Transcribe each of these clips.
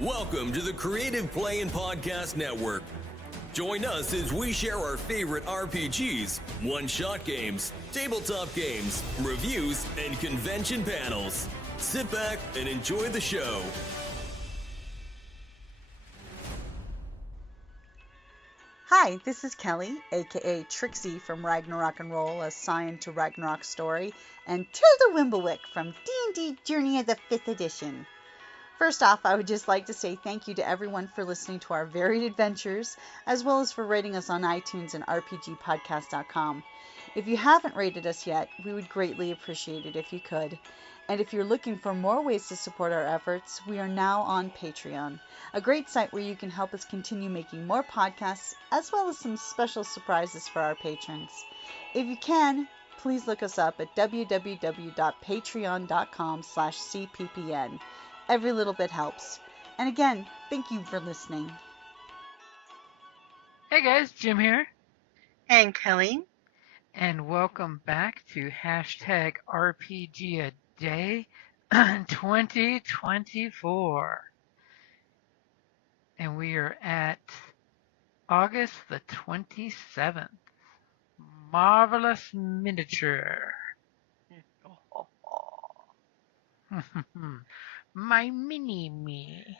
Welcome to the Creative Play and Podcast Network. Join us as we share our favorite RPGs, one-shot games, tabletop games, reviews, and convention panels. Sit back and enjoy the show. Hi, this is Kelly, aka Trixie from Ragnarok and Roll, assigned to Ragnarok Story, and Tilda Wimblewick from D&D Journey of the 5th Edition. First off, I would just like to say thank you to everyone for listening to our varied adventures, as well as for rating us on iTunes and RPGpodcast.com. If you haven't rated us yet, we would greatly appreciate it if you could. And if you're looking for more ways to support our efforts, we are now on Patreon, a great site where you can help us continue making more podcasts, as well as some special surprises for our patrons. If you can, please look us up at www.patreon.com/cppn. Every little bit helps. And again, thank you for listening. Hey guys, Jim here. And Kelly. And welcome back to #RPGaDAY2024. And we are at August the 27th. Marvelous miniature. My mini-me.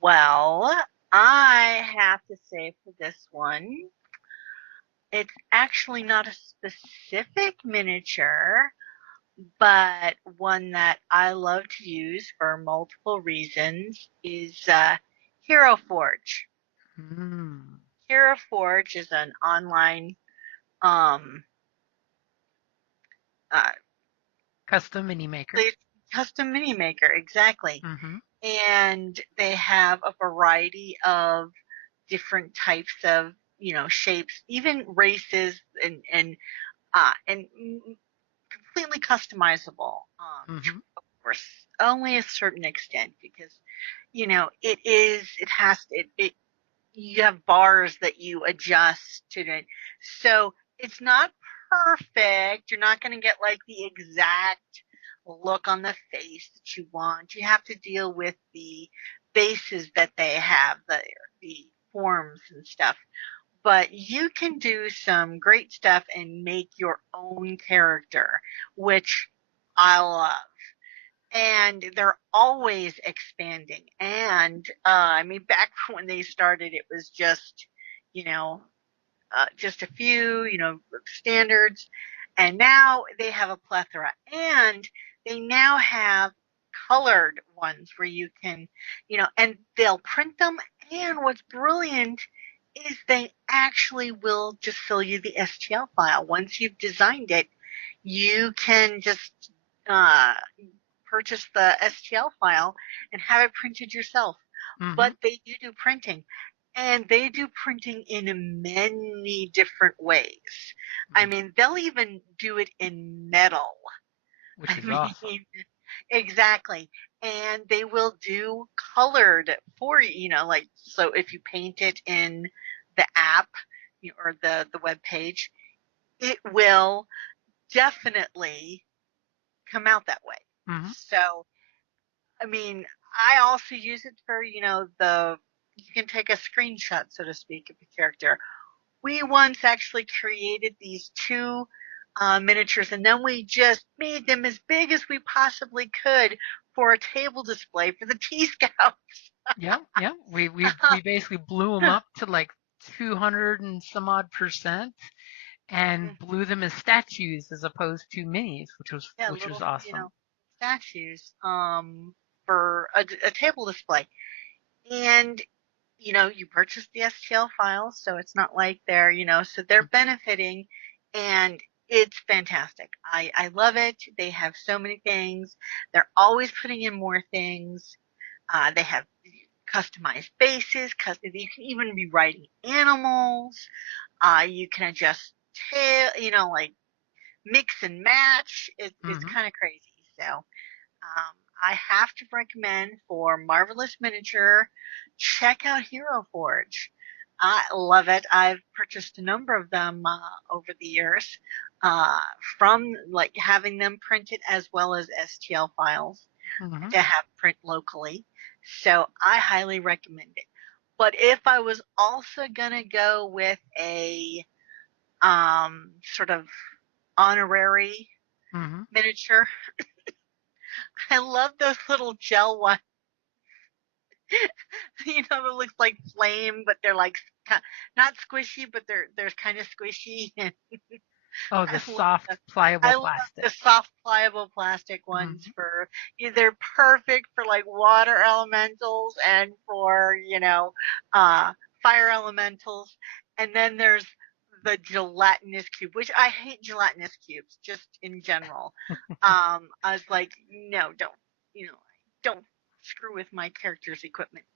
Well, I have to say for this one, it's actually not a specific miniature, but one that I love to use for multiple reasons is Hero Forge. Hero Forge is an online custom mini maker. Custom mini maker, exactly. And they have a variety of different types of, shapes, even races, and completely customizable. Of course, only a certain extent, because you have bars that you adjust to it, so it's not perfect. You're not going to get like the exact look on the face that you want. You have to deal with the bases that they have, the forms and stuff. But you can do some great stuff and make your own character, which I love. And they're always expanding. And back when they started, it was just, just a few, standards. And now they have a plethora. And they now have colored ones where you can, and they'll print them. And what's brilliant is they actually will just fill you the STL file. Once you've designed it, you can just purchase the STL file and have it printed yourself. But they do printing. And they do printing in many different ways. They'll even do it in metal. Which is awesome. Exactly. And they will do colored for you, so if you paint it in the app or the web page, it will definitely come out that way. So, I also use it for, you can take a screenshot, so to speak, of the character. We once actually created these two miniatures, and then we just made them as big as we possibly could for a table display for the T-Scouts. Yeah. We basically blew them up to like 200 and some odd % and blew them as statues as opposed to minis, which was awesome. Statues for a table display. And you purchase the STL files, so it's not like they're, so they're benefiting, and it's fantastic. I love it. They have so many things. They're always putting in more things. They have customized bases. You can even be writing animals. You can adjust like mix and match. It's kind of crazy. So I have to recommend, for Marvelous Miniature, check out Hero Forge. I love it. I've purchased a number of them over the years, from like having them printed as well as STL files. Mm-hmm. to have print locally. So I highly recommend it. But if I was also gonna go with a sort of honorary Mm-hmm. miniature, I love those little gel ones. That looks like flame, but they're like not squishy, but they're kind of squishy. And Oh, I the love soft, them. pliable I love plastic. the soft, pliable plastic ones Mm-hmm. for they're perfect for like water elementals and for uh, fire elementals. And then there's the gelatinous cube, which I hate gelatinous cubes just in general. I was like, no, don't screw with my character's equipment.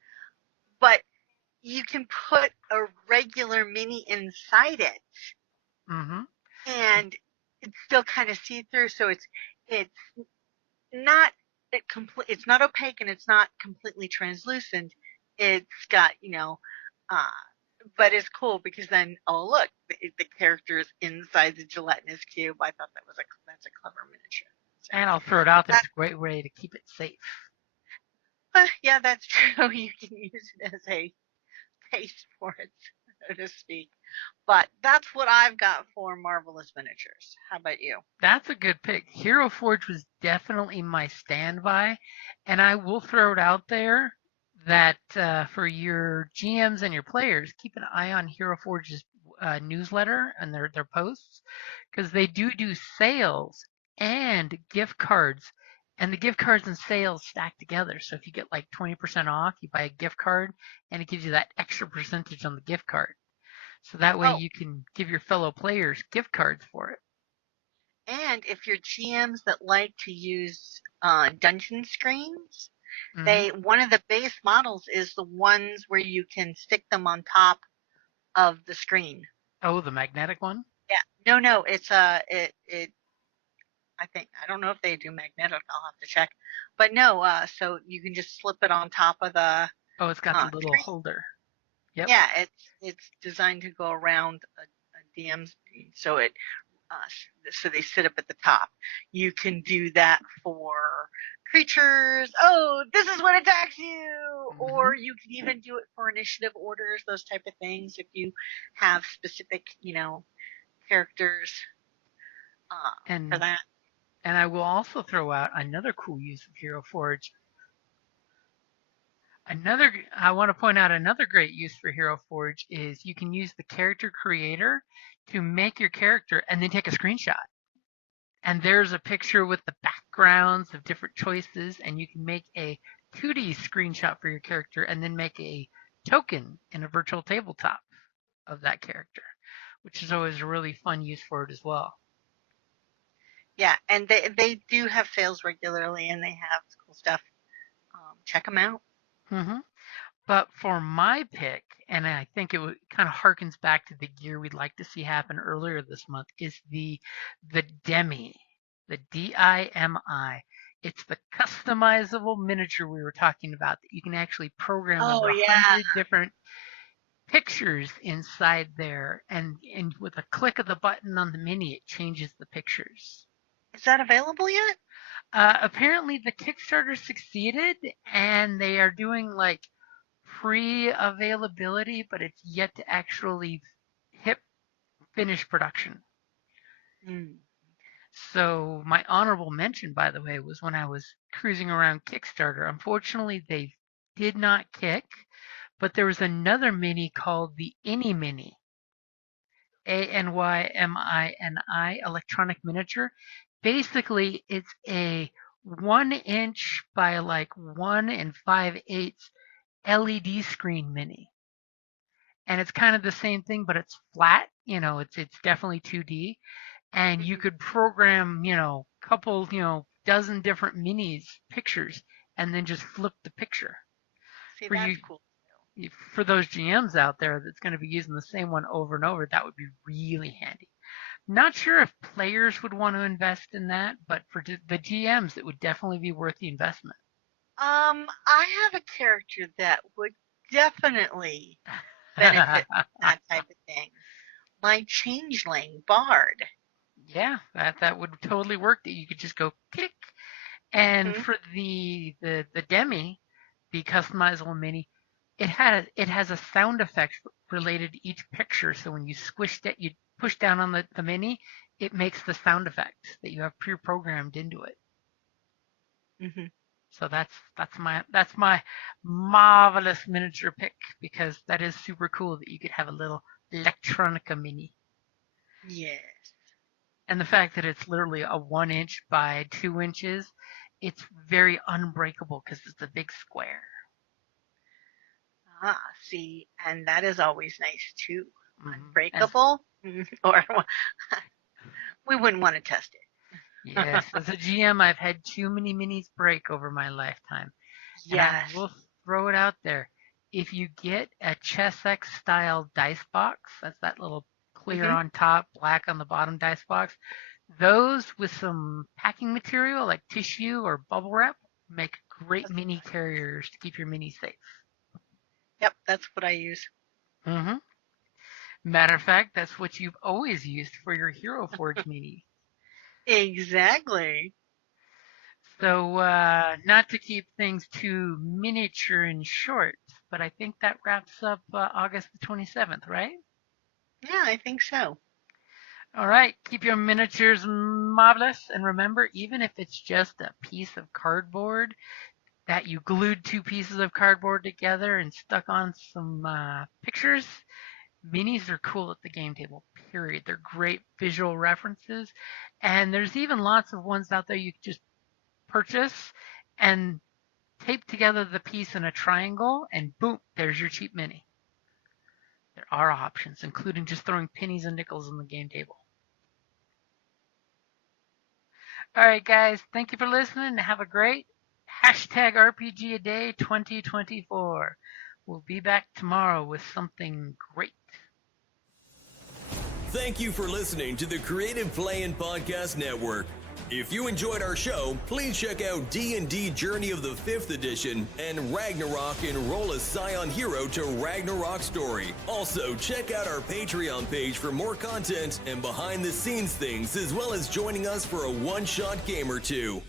But you can put a regular mini inside it, Mm-hmm. and it's still kind of see through. So it's not it's not opaque and it's not completely translucent. It's got uh, but it's cool because then look, the character is inside the gelatinous cube. I thought that's a clever miniature. So And I'll throw it out there. that, It's a great way to keep it safe. yeah, that's true. You can use it as a base for it, so to speak. But that's what I've got for Marvelous Miniatures. How about you? That's a good pick. Hero Forge was definitely my standby, and I will throw it out there that for your GMs and your players, keep an eye on Hero Forge's newsletter and their posts, because they do sales and gift cards, and the gift cards and sales stack together. So if you get like 20% off, you buy a gift card, and it gives you that extra percentage on the gift card. So that way Oh, you can give your fellow players gift cards for it. and if you're GMs that like to use dungeon screens, Hmm. they one of the base models is the ones where you can stick them on top of the screen. Oh, the magnetic one? Yeah, no, it's it. I don't know if they do magnetic. I'll have to check. But no, so you can just slip it on top of the Oh, it's got the little screen. holder. Yep. Yeah, it's designed to go around a DM screen, so so they sit up at the top. You can do that for creatures. Oh, this is what attacks you, Hmm. or you can even do it for initiative orders, those type of things. If you have specific, characters for And that. and I will also throw out another cool use of Hero Forge. I want to point out another great use for Hero Forge is you can use the character creator to make your character and then take a screenshot. And there's a picture with the backgrounds of different choices, and you can make a 2D screenshot for your character and then make a token in a virtual tabletop of that character, which is always a really fun use for it as well. Yeah, and they do have sales regularly, and they have cool stuff. Check them out. Hmm. But for my pick, and I think it kind of harkens back to the gear we'd like to see happen earlier this month, is the DIMI, the DIMI. It's the customizable miniature we were talking about that you can actually program Oh over yeah, 100 different pictures inside there, and with a click of the button on the mini, it changes the pictures. is that available yet? Apparently, the Kickstarter succeeded, and they are doing like pre-availability, but it's yet to actually hit finished production. Mm. So my honorable mention, by the way, was when I was cruising around Kickstarter. Unfortunately, they did not kick, but there was another mini called the AnyMini, ANYMINI electronic miniature. Basically, it's a 1 inch by like 1 5/8 LED screen mini. And it's kind of the same thing, but it's flat. It's definitely 2D, and you Mm-hmm. could program, couple, dozen different minis pictures, and then just flip the picture See, for that's you. cool. For those GMs out there that's going to be using the same one over and over, that would be really handy. Not sure if players would want to invest in that, but for the GMs, it would definitely be worth the investment. I have a character that would definitely benefit from that type of thing. My changeling bard. Yeah, that would totally work. That you could just go click, And Mhm. for the DIMI, the customizable mini, it has a sound effect related to each picture. So when you you push down on the mini, it makes the sound effects that you have pre-programmed into it. Mhm. So that's my marvelous miniature pick, because that is super cool that you could have a little electronica mini. Yes. And the fact that it's literally a 1 inch by 2 inches, it's very unbreakable because it's a big square. Ah, see, and that is always nice too. As Unbreakable, or we wouldn't want to test it. Yes, as a GM, I've had too many minis break over my lifetime. And I Yes. will throw it out there. If you get a ChessX style dice box, that's that little clear Mhm. on top, black on the bottom dice box, those with some packing material like tissue or bubble wrap make great That's mini what I use. carriers to keep your minis safe. Yep, that's what I use. hmm Matter of fact, that's what you've always used for your Hero Forge minis. Exactly. So, not to keep things too miniature and short, but I think that wraps up August the 27th, right? Yeah, I think so. All right, keep your miniatures marvelous. And remember, even if it's just a piece of cardboard that you glued two pieces of cardboard together and stuck on some pictures, minis are cool at the game table, period. They're great visual references. And there's even lots of ones out there you could just purchase and tape together the piece in a triangle, and boom, there's your cheap mini. There are options, including just throwing pennies and nickels on the game table. All right, guys, thank you for listening. Have a great hashtag RPGaDay2024. We'll be back tomorrow with something great. Thank you for listening to the Creative Play-In Podcast Network. If you enjoyed our show, please check out D&D Journey of the 5th Edition and Ragnarok Enroll a Scion Hero to Ragnarok Story. Also, check out our Patreon page for more content and behind-the-scenes things, as well as joining us for a one-shot game or two.